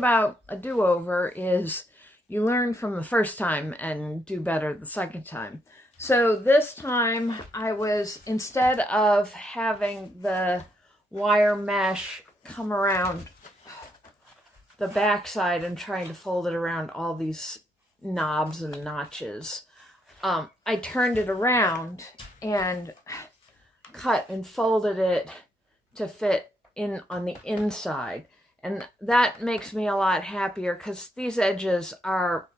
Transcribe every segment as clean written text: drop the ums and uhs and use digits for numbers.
about a do-over is you learn from the first time and do better the second time. So this time I was, instead of having the wire mesh come around the backside and trying to fold it around all these knobs and notches, I turned it around and cut and folded it to fit in on the inside. And that makes me a lot happier because these edges are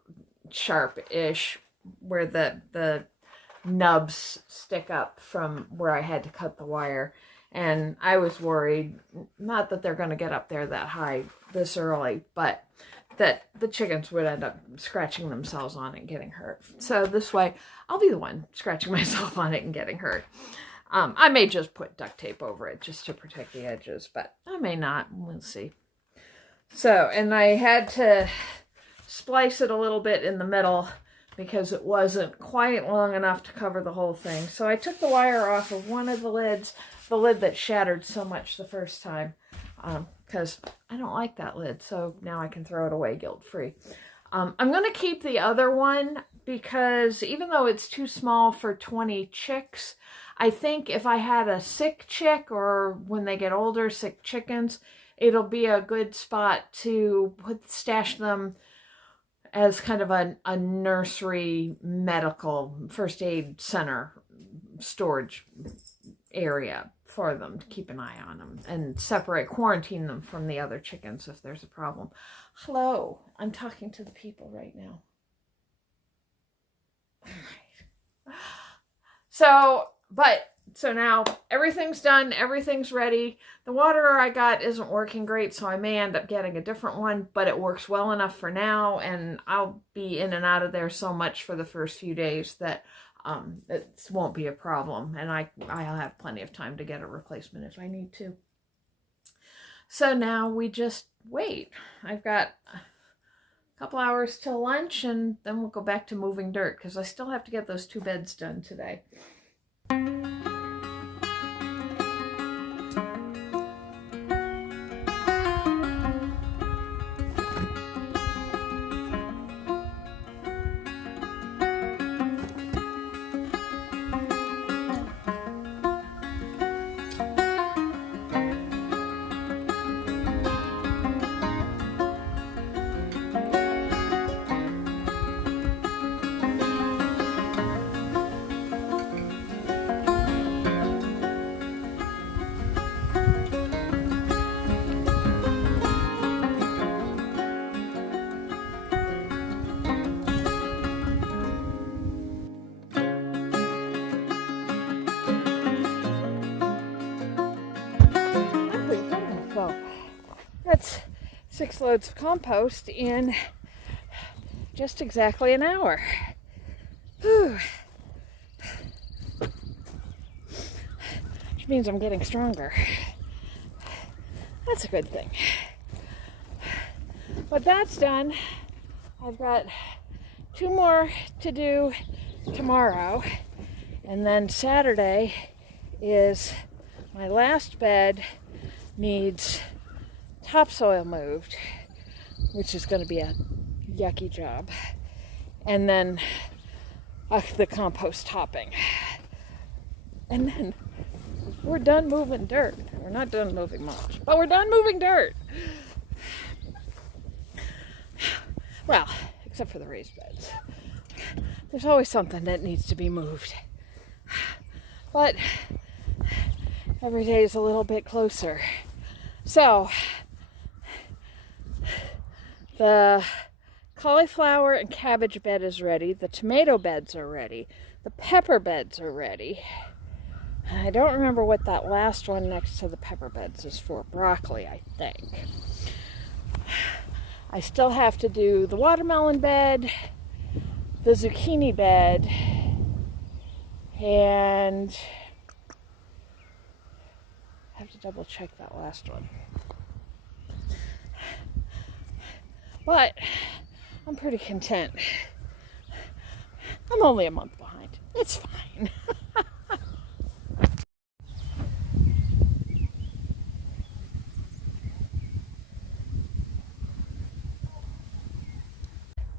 sharp-ish where the nubs stick up from where I had to cut the wire. And I was worried, not that they're going to get up there that high this early, but that the chickens would end up scratching themselves on it and getting hurt. So this way, I'll be the one scratching myself on it and getting hurt. I may just put duct tape over it just to protect the edges, but I may not. We'll see. So, and I had to splice it a little bit in the middle because it wasn't quite long enough to cover the whole thing. So I took the wire off of one of the lids, the lid that shattered so much the first time, because I don't like that lid. So now I can throw it away guilt-free. I'm going to keep the other one because even though it's too small for 20 chicks, I think if I had a sick chick or when they get older, sick chickens, it'll be a good spot to stash them as kind of a nursery medical first aid center storage area for them to keep an eye on them and quarantine them from the other chickens if there's a problem. Hello, I'm talking to the people right now. So now everything's done, everything's ready. The waterer I got isn't working great, so I may end up getting a different one, but it works well enough for now, and I'll be in and out of there so much for the first few days that it won't be a problem, and I'll have plenty of time to get a replacement if I need to. So now we just wait. I've got a couple hours till lunch, and then we'll go back to moving dirt, because I still have to get those 2 beds done today. That's 6 loads of compost in just exactly an hour. Whew. Which means I'm getting stronger. That's a good thing. But that's done. I've got 2 more to do tomorrow. And then Saturday is my last bed needs topsoil moved, which is going to be a yucky job, and then the compost topping, and then we're done moving dirt. We're not done moving mulch, but we're done moving dirt. Well, except for the raised beds. There's always something that needs to be moved, but every day is a little bit closer. So the cauliflower and cabbage bed is ready. The tomato beds are ready. The pepper beds are ready. I don't remember what that last one next to the pepper beds is for. Broccoli, I think. I still have to do the watermelon bed, the zucchini bed, and I have to double check that last one. But I'm pretty content. I'm only a month behind. It's fine.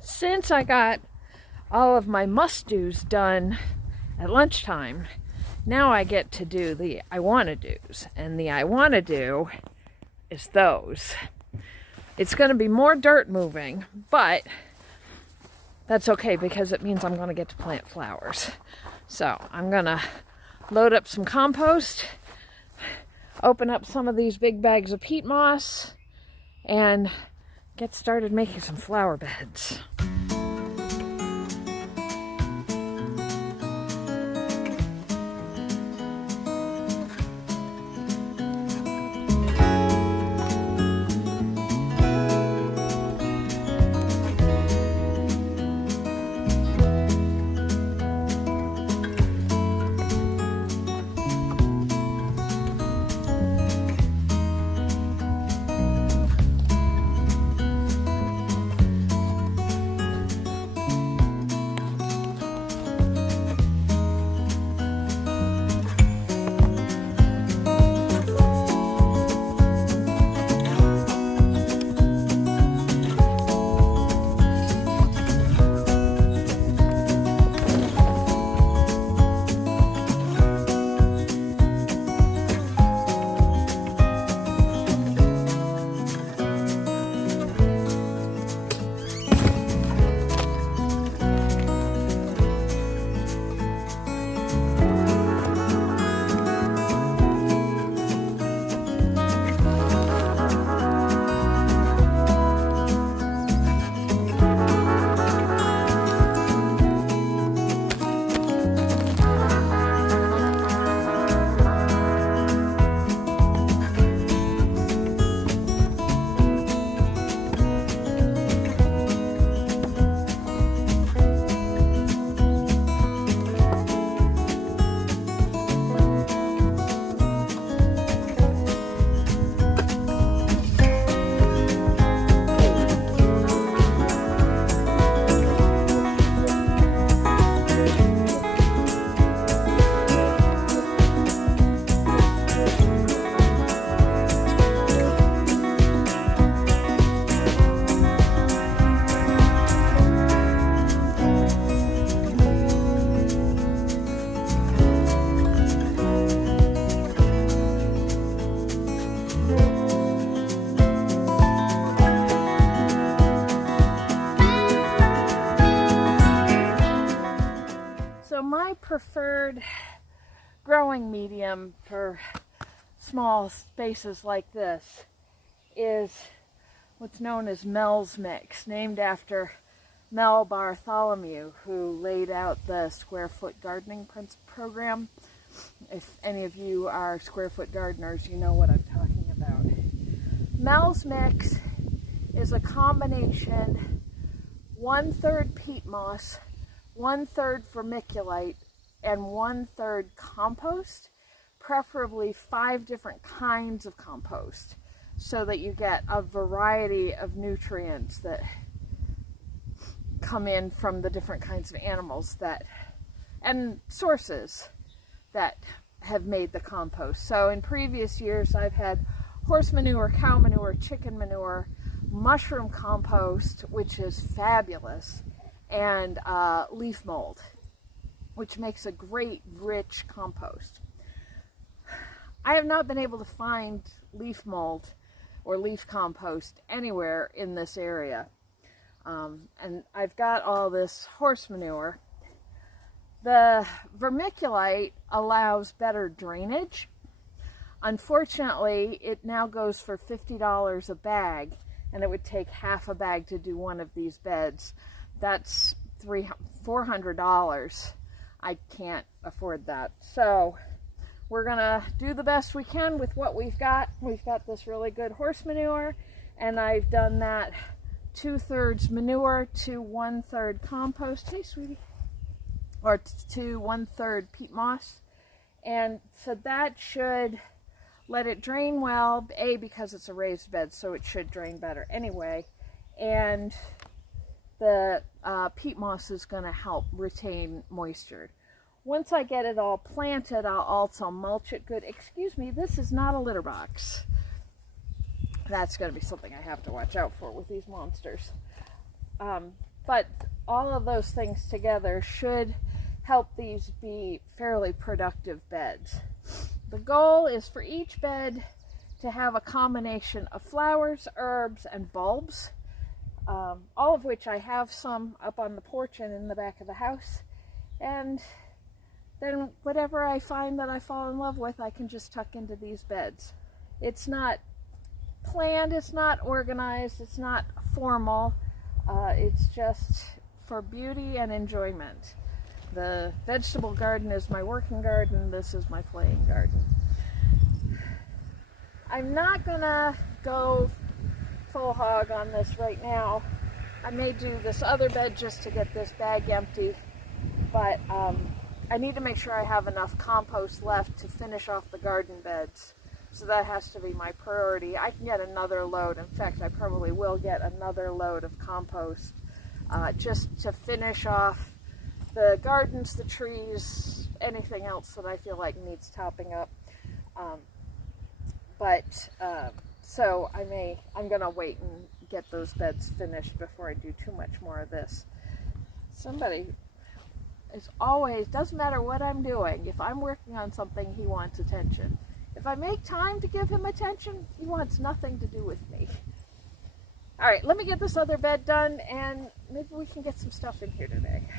Since I got all of my must-dos done at lunchtime, now I get to do the I want to do's, and the I want to do is those. It's going to be more dirt moving, but that's okay because it means I'm going to get to plant flowers. So I'm going to load up some compost, open up some of these big bags of peat moss, and get started making some flower beds. My preferred growing medium for small spaces like this is what's known as Mel's Mix, named after Mel Bartholomew, who laid out the Square Foot Gardening program. If any of you are square foot gardeners, you know what I'm talking about. Mel's Mix is a combination 1/3 peat moss, 1/3 vermiculite, and 1/3 compost, preferably 5 different kinds of compost, so that you get a variety of nutrients that come in from the different kinds of animals and sources that have made the compost. So in previous years I've had horse manure, cow manure, chicken manure, mushroom compost, which is fabulous, and leaf mold, which makes a great rich compost. I have not been able to find leaf mold or leaf compost anywhere in this area, and I've got all this horse manure. The vermiculite allows better drainage. Unfortunately, it now goes for $50 a bag, and it would take half a bag to do one of these beds. That's $400. I can't afford that. So we're gonna do the best we can with what we've got. We've got this really good horse manure, and I've done that 2/3 manure to 1/3 compost. Hey, sweetie. Or to 1/3 peat moss. And so that should let it drain well, A, because it's a raised bed, so it should drain better anyway. And the peat moss is going to help retain moisture. Once I get it all planted, I'll also mulch it good. Excuse me, this is not a litter box. That's going to be something I have to watch out for with these monsters. but all of those things together should help these be fairly productive beds. The goal is for each bed to have a combination of flowers, herbs, and bulbs, all of which I have some up on the porch and in the back of the house. And then whatever I find that I fall in love with, I can just tuck into these beds. It's not planned, it's not organized, it's not formal. It's just for beauty and enjoyment. The vegetable garden is my working garden. This is my playing garden. I'm not gonna go full hog on this right now. I may do this other bed just to get this bag empty, but I need to make sure I have enough compost left to finish off the garden beds. So that has to be my priority. I can get another load. In fact, I probably will get another load of compost just to finish off the gardens, the trees, anything else that I feel like needs topping up. So I'm gonna wait and get those beds finished before I do too much more of this. Somebody is always, doesn't matter what I'm doing, if I'm working on something, he wants attention. If I make time to give him attention, he wants nothing to do with me. All right, let me get this other bed done and maybe we can get some stuff in here today.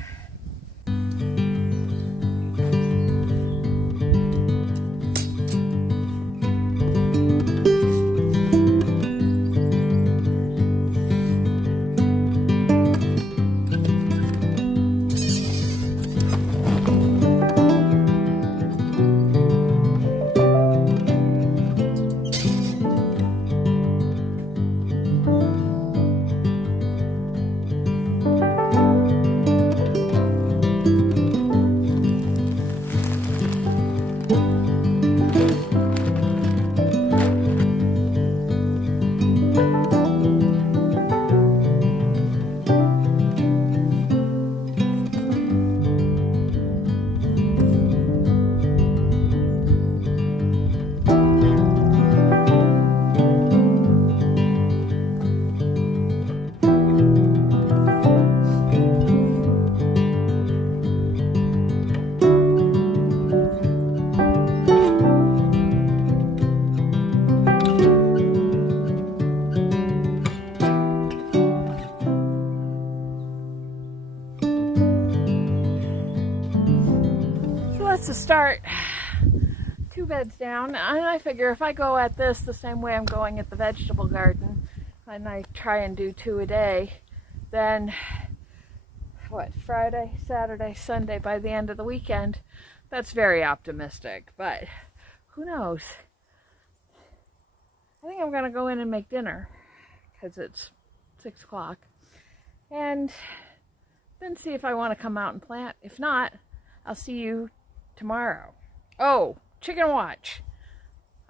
To start, 2 beds down, and I figure if I go at this the same way I'm going at the vegetable garden, and I try and do 2 a day, then Friday, Saturday, Sunday, by the end of the weekend, that's very optimistic, but who knows. I think I'm gonna go in and make dinner because it's 6 o'clock, and then see if I want to come out and plant. If not, I'll see you tomorrow. Oh, Chicken Watch.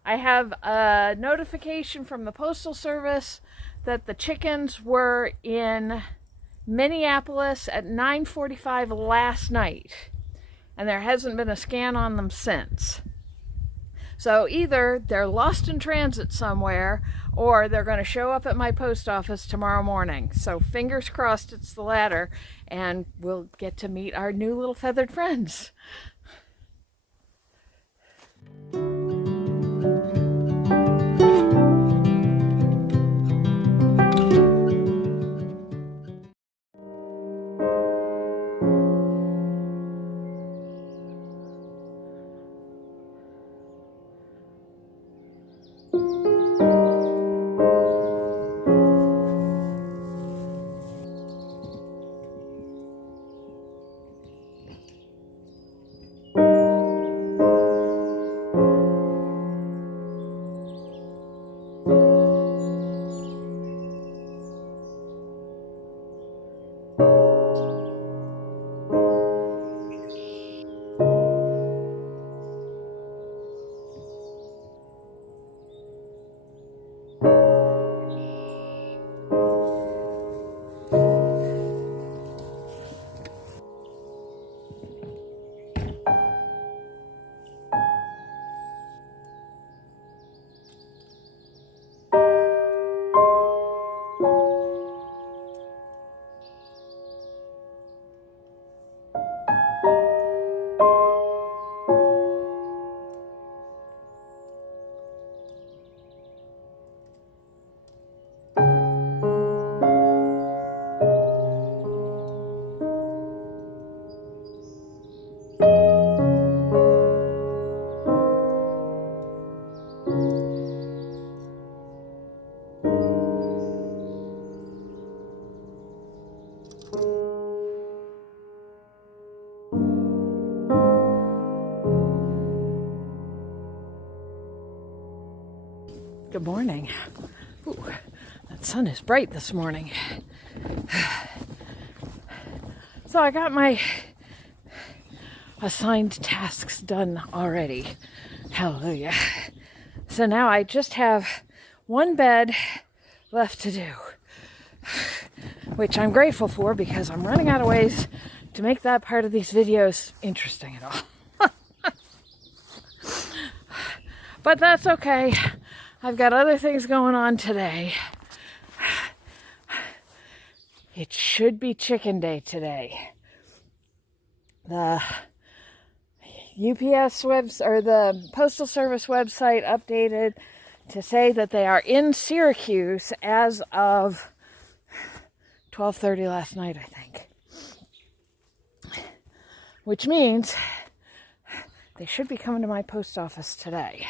I have a notification from the Postal Service that the chickens were in Minneapolis at 9:45 last night, and there hasn't been a scan on them since. So either they're lost in transit somewhere, or they're going to show up at my post office tomorrow morning. So fingers crossed it's the latter, and we'll get to meet our new little feathered friends. Good morning. Ooh, that sun is bright this morning. So I got my assigned tasks done already. Hallelujah. So now I just have one bed left to do, which I'm grateful for because I'm running out of ways to make that part of these videos interesting at all. But that's okay. I've got other things going on today. It should be chicken day today. The UPS or the Postal Service website updated to say that they are in Syracuse as of 12:30 last night, I think. Which means they should be coming to my post office today.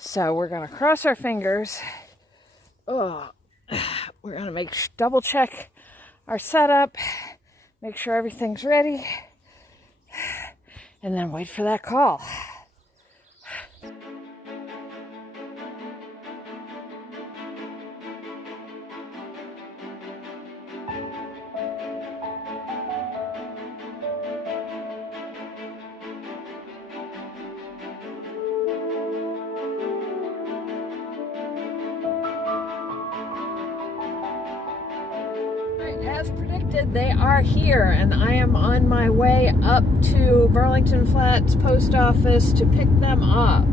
So we're going to cross our fingers. Oh, we're going to double check our setup, make sure everything's ready, and then wait for that call. As predicted, they are here, and I am on my way up to Burlington Flats Post Office to pick them up.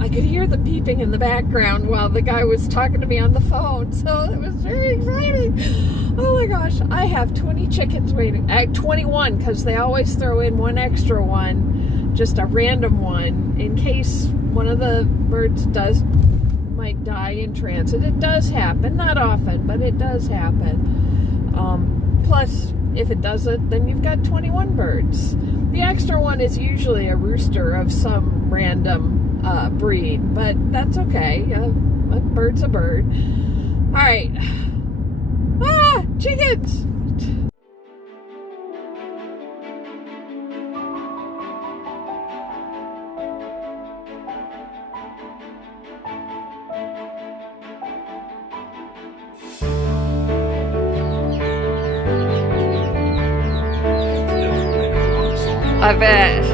I could hear the beeping in the background while the guy was talking to me on the phone, so it was very exciting. Oh my gosh, I have 20 chickens waiting. 21, because they always throw in one extra one, just a random one, in case one of the birds might die in transit. It does happen, not often, but it does happen. Plus, if it doesn't, then you've got 21 birds. The extra one is usually a rooster of some random breed, but that's okay. A bird's a bird. All right. Ah, chickens! I bet.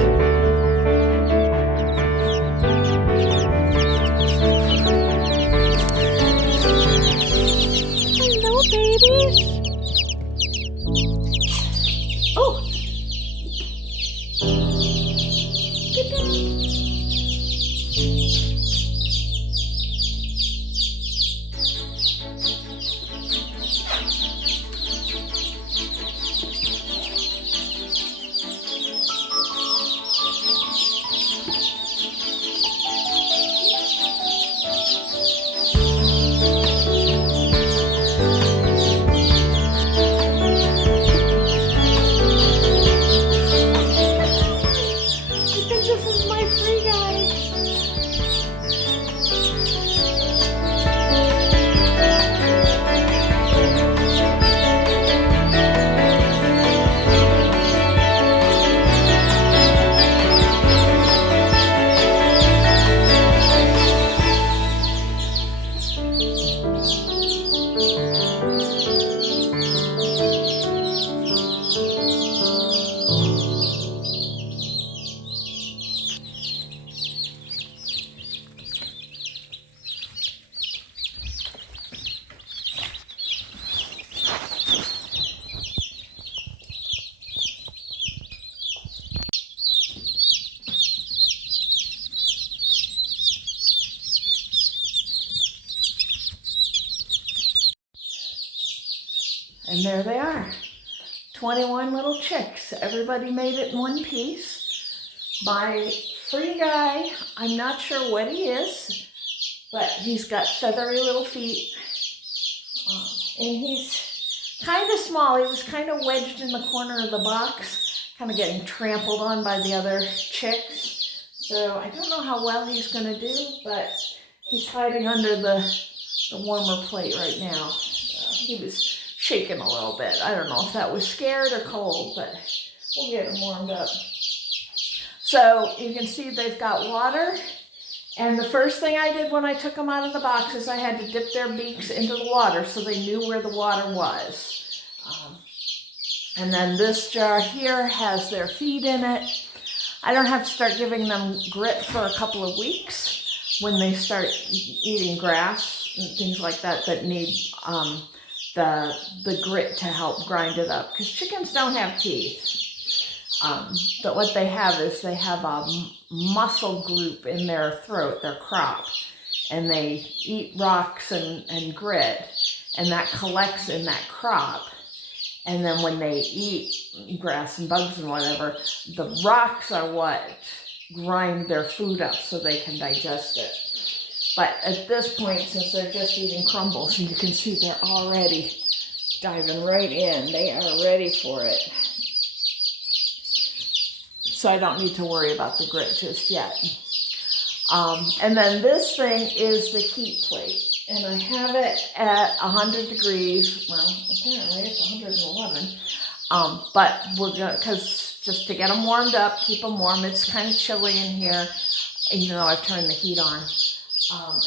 Hello, babies. Oh. Get down. And there they are, 21 little chicks. Everybody made it in one piece. My free guy, I'm not sure what he is, but he's got feathery little feet. And he's kind of small. He was kind of wedged in the corner of the box, kind of getting trampled on by the other chicks. So I don't know how well he's going to do, but he's hiding under the warmer plate right now. he was shaking a little bit. I don't know if that was scared or cold, but we'll get him warmed up. So you can see they've got water. And the first thing I did when I took them out of the box is I had to dip their beaks into the water so they knew where the water was. And then this jar here has their feed in it. I don't have to start giving them grit for a couple of weeks when they start eating grass and things like that that need the grit to help grind it up. Because chickens don't have teeth. But what they have is they have a muscle group in their throat, their crop, and they eat rocks and grit, and that collects in that crop. And then when they eat grass and bugs and whatever, the rocks are what grind their food up so they can digest it. But at this point, since they're just eating crumbles, and you can see they're already diving right in, they are ready for it. So I don't need to worry about the grit just yet. And then this thing is the heat plate. And I have it at 100 degrees. Well, apparently it's 111. But we're going to, because just to get them warmed up, keep them warm. It's kind of chilly in here, even though I've turned the heat on.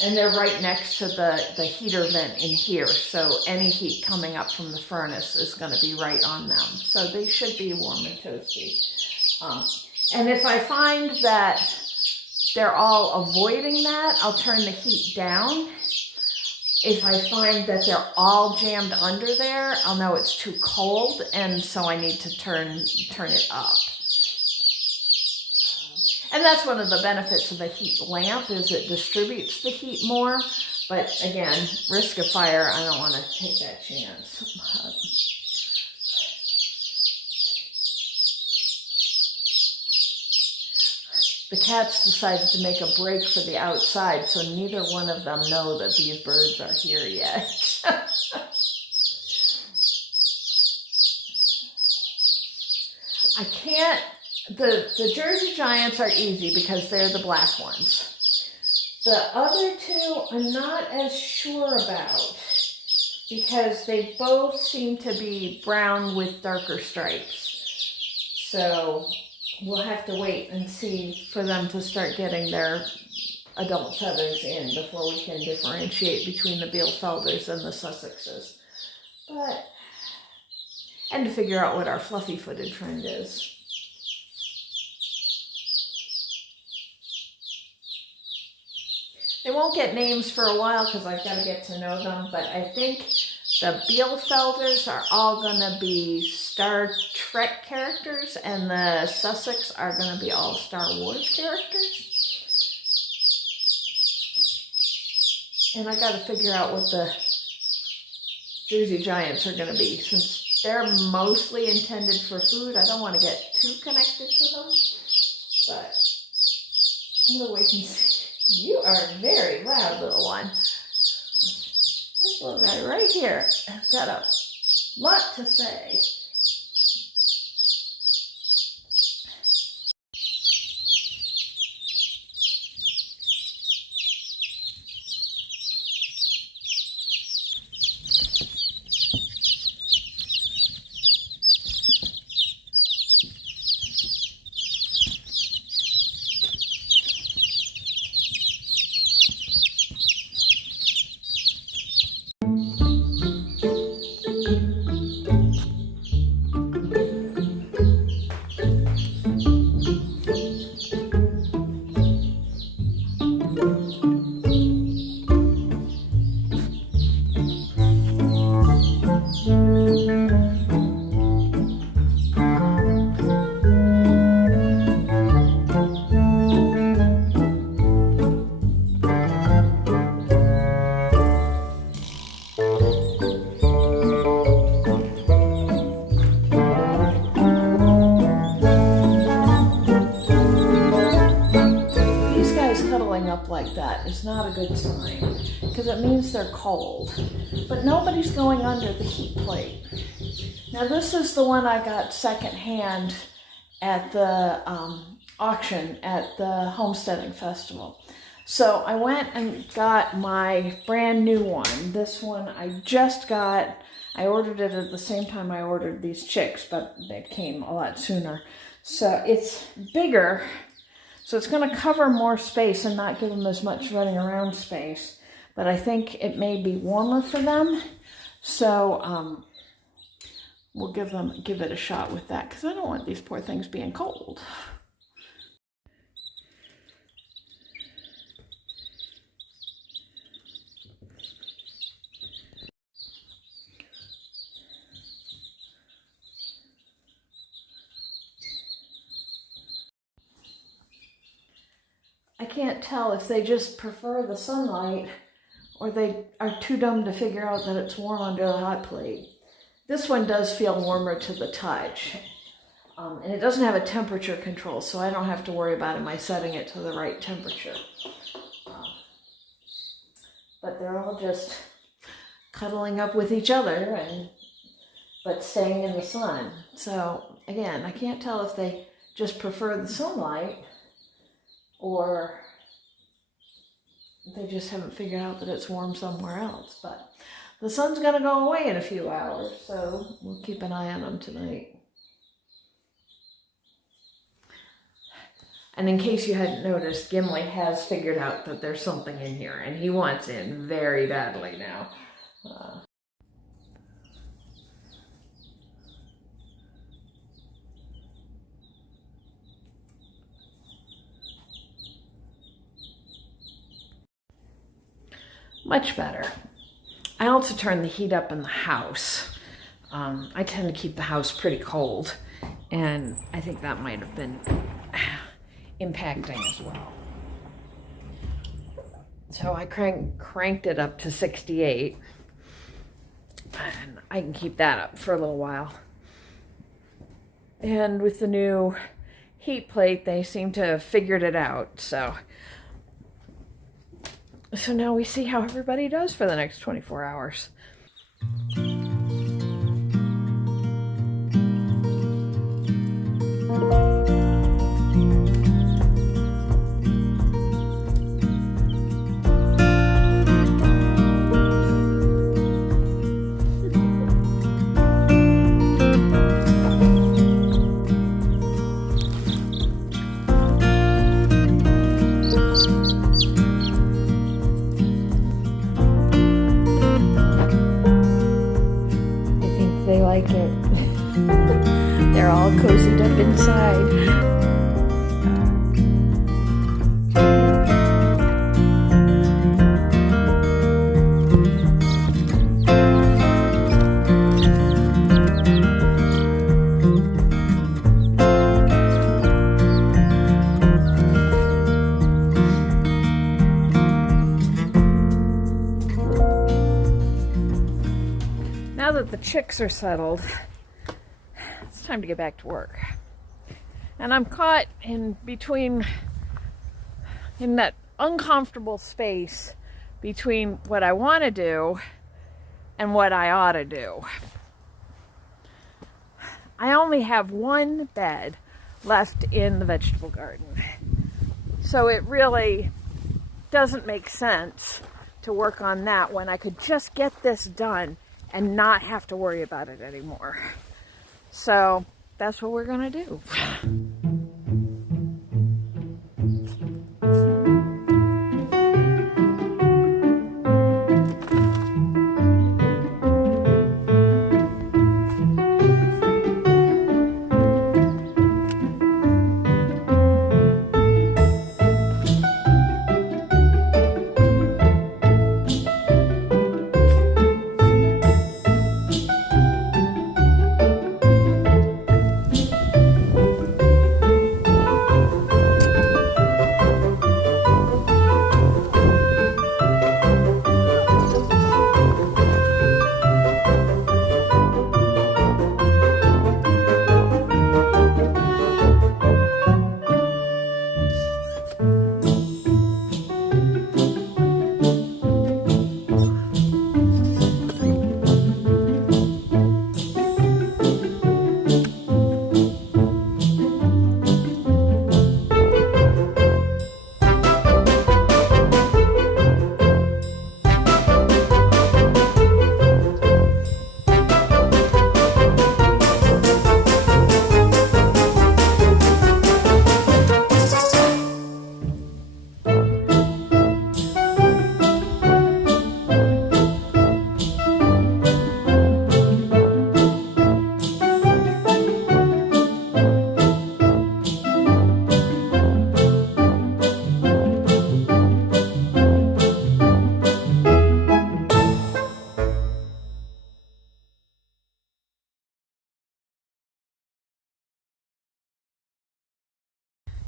And they're right next to the heater vent in here. So any heat coming up from the furnace is going to be right on them. So they should be warm and toasty. And if I find that they're all avoiding that, I'll turn the heat down. If I find that they're all jammed under there, I'll know it's too cold, and so I need to turn it up. And that's one of the benefits of the heat lamp, is it distributes the heat more. But again, risk of fire, I don't want to take that chance. The cats decided to make a break for the outside, so neither one of them know that these birds are here yet. I can't, the Jersey Giants are easy because they're the black ones. The other two I'm not as sure about because they both seem to be brown with darker stripes. So we'll have to wait and see for them to start getting their adult feathers in before we can differentiate between the Bielefelders and the Sussexes. And to figure out what our fluffy-footed friend is. They won't get names for a while because I've got to get to know them, but I think the Bielefelders are all going to be Star Trek characters, and the Sussex are going to be all Star Wars characters. And I got to figure out what the Jersey Giants are going to be. Since they're mostly intended for food, I don't want to get too connected to them. But we'll wait and see. You are very loud, little one. This little guy right here has got a lot to say. Like that is not a good sign because it means they're cold, but nobody's going under the heat plate. Now this is the one I got secondhand at the auction at the Homesteading Festival. So I went and got my brand new one. This one I just got. I ordered it at the same time I ordered these chicks, but they came a lot sooner. So it's bigger, so it's going to cover more space and not give them as much running around space. But I think it may be warmer for them, so we'll give it a shot with that, because I don't want these poor things being cold. I can't tell if they just prefer the sunlight or they are too dumb to figure out that it's warm under the hot plate. This one does feel warmer to the touch. And it doesn't have a temperature control, so I don't have to worry about am I setting it to the right temperature. But they're all just cuddling up with each other, but staying in the sun. So again, I can't tell if they just prefer the sunlight or they just haven't figured out that it's warm somewhere else. But the sun's gonna go away in a few hours, so we'll keep an eye on them tonight. And in case you hadn't noticed, Gimli has figured out that there's something in here, and he wants in very badly now. Much better. I also turned the heat up in the house. I tend to keep the house pretty cold, and I think that might have been impacting as well. So I cranked it up to 68, and I can keep that up for a little while. And with the new heat plate, they seem to have figured it out. So now we see how everybody does for the next 24 hours. They like it. They're all cozied up inside. Now that the chicks are settled, it's time to get back to work. And I'm caught in between, in that uncomfortable space between what I want to do and what I ought to do. I only have one bed left in the vegetable garden. So it really doesn't make sense to work on that when I could just get this done and not have to worry about it anymore. So that's what we're gonna do.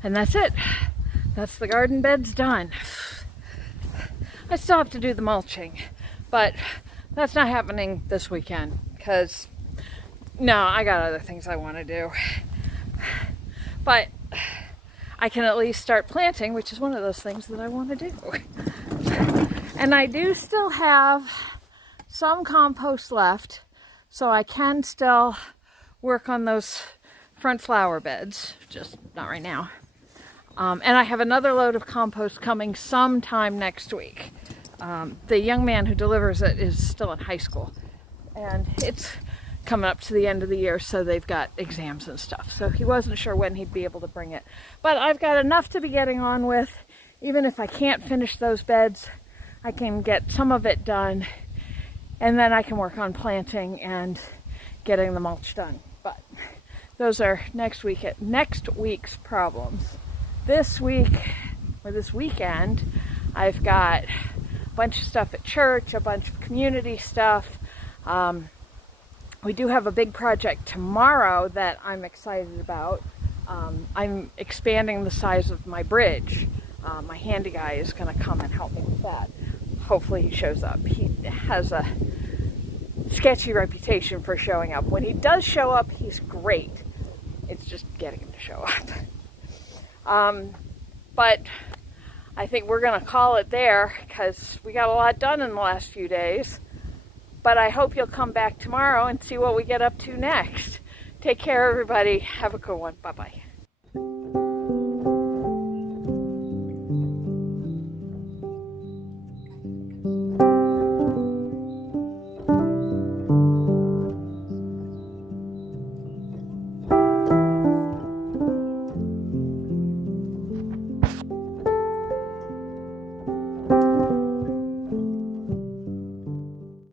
And that's it. That's the garden beds done. I still have to do the mulching, but that's not happening this weekend because, no, I got other things I want to do. But I can at least start planting, which is one of those things that I want to do. And I do still have some compost left, so I can still work on those front flower beds, just not right now. And I have another load of compost coming sometime next week. The young man who delivers it is still in high school, and it's coming up to the end of the year, so they've got exams and stuff. So he wasn't sure when he'd be able to bring it. But I've got enough to be getting on with. Even if I can't finish those beds, I can get some of it done, and then I can work on planting and getting the mulch done. But those are next week's problems. This week, or this weekend, I've got a bunch of stuff at church, a bunch of community stuff. We do have a big project tomorrow that I'm excited about. I'm expanding the size of my bridge. My handy guy is going to come and help me with that. Hopefully he shows up. He has a sketchy reputation for showing up. When he does show up, he's great. It's just getting him to show up. But I think we're going to call it there because we got a lot done in the last few days. But I hope you'll come back tomorrow and see what we get up to next. Take care, everybody. Have a good one. Bye-bye.